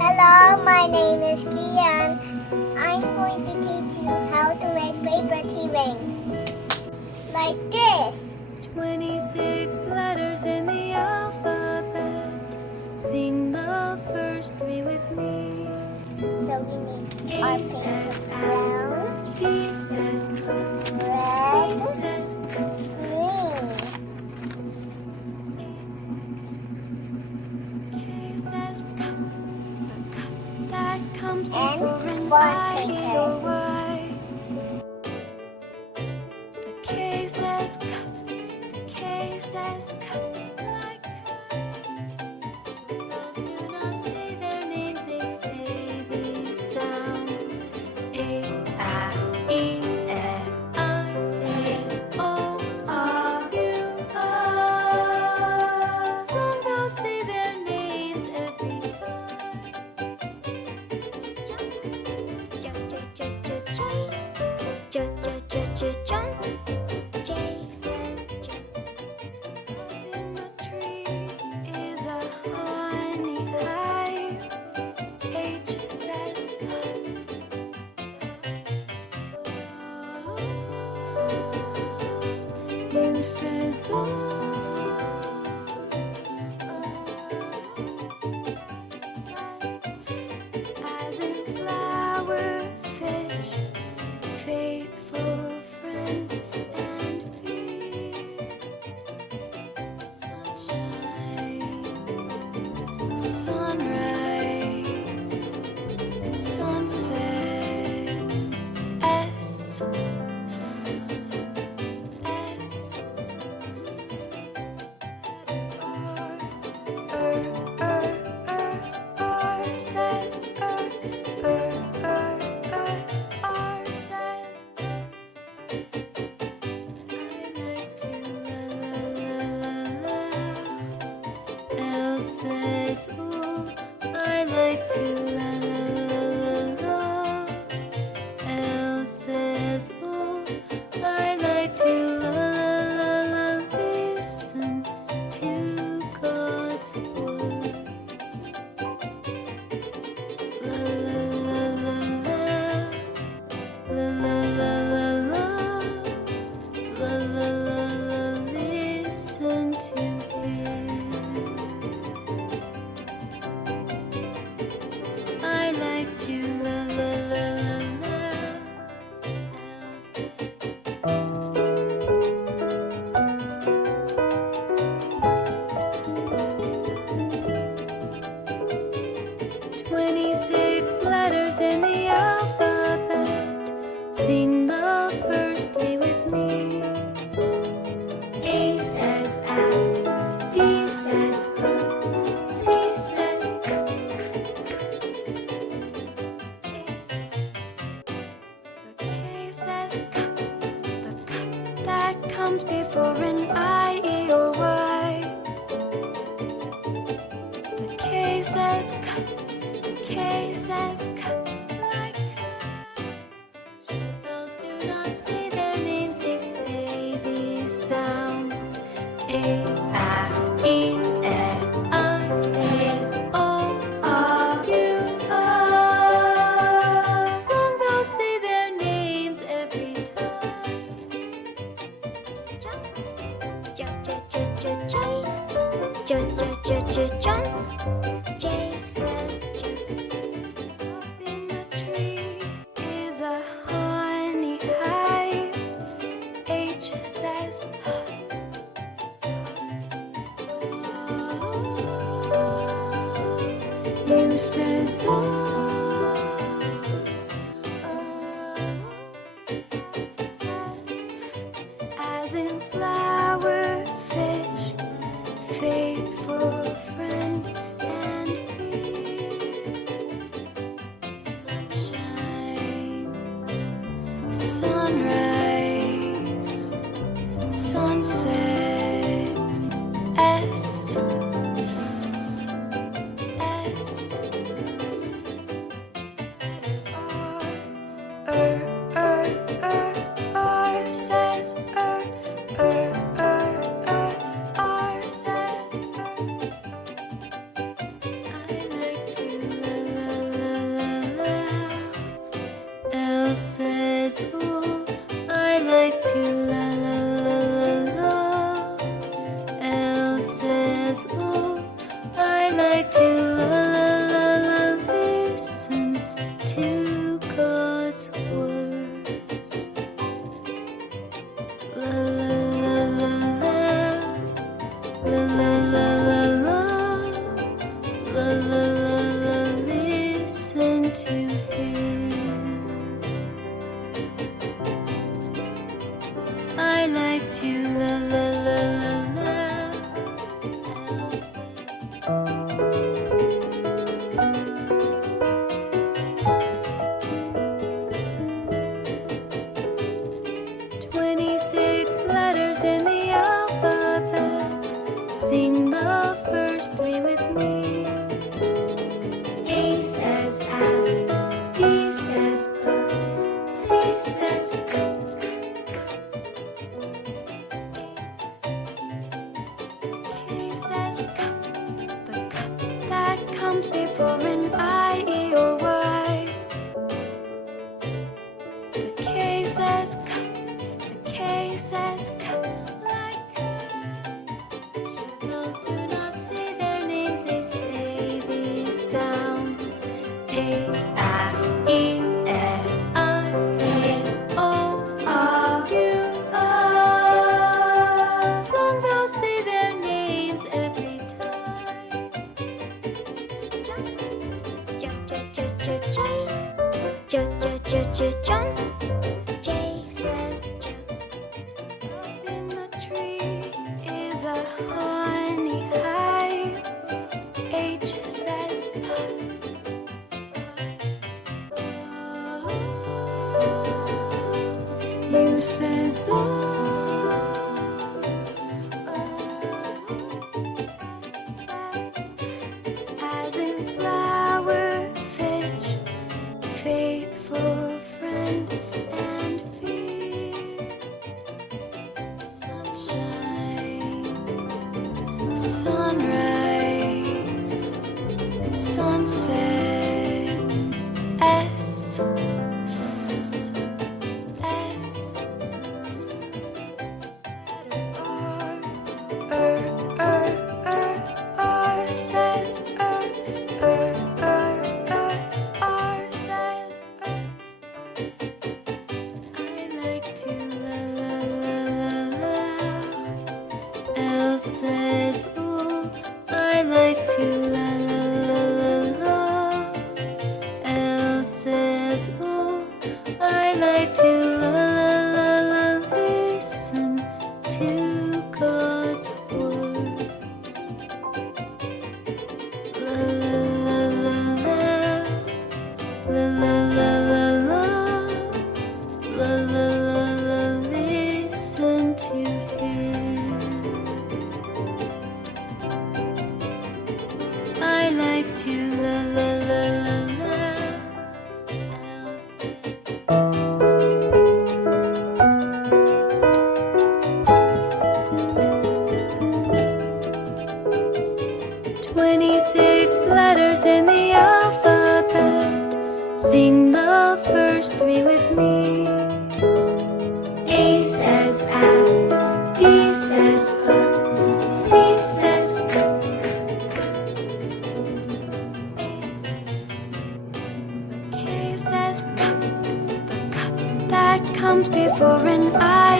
Hello, my name is Quian. I'm going to teach you how to make paper keyring. Like this. 26 letters in the alphabet. Sing the first three with me. So we need our A says paper apple, brown, B says foot, C red, says green. K says cup, the cup that comes And before an bond I, E, paper. or Y. The K says cup, the K says cup, like cup. Short girls do not say their names, they say these sounds. A, E, I, O, U, R. Long girls say their names every time. J says jump. Up in the tree is a honey hive. H says U says as in flower, fish, faithful friend and fear. Sunshine, sunrise, sunset. S, S, S. Says says I like to la la la la la. L says ooh, I like to la la la la la. L says ooh, I like to la la la la. Listen to God's words. La la la la la. La la la la la. La la la la. Listen to him. I like to la la la la la. Elsa. 26 letters in the alphabet. Sing the first three with me. A says owl, B says book, C says k. The K says cup, the cup that comes before an I, E, or Y. The K says cup, the K says cup, like cup. Short girls do not say their names, they say these sounds. A, E, I, O, U, R. Long girls say their names every time. Jump. J says jump. Up in the tree is a honey hive. H says U says as in flower, fish, faithful friend and fear. Sunshine, sunrise, sunset. S, S, S. before an I, E, or Y. The K says K, the K says K, like cat. Shepherds do not say their names, they say these sounds. A, E, I, O, U. Long vowels say their names every time. J says jump. Up in the tree is a honey hive. H says U says says as in flower, fish, faithful friend and fear. Sunshine, sunrise, sunset. S, S, S, R says R says I like to laugh. L says ooh, I like to laugh. L says ooh, I like to listen to God's words. La la la la la la la la la la la la la, listen to Him. I like to la la la la la. L says 26 letters in the alphabet. Sing the first 3 with me. A says A, B says B, C says K, the K says K, the K that comes before an I.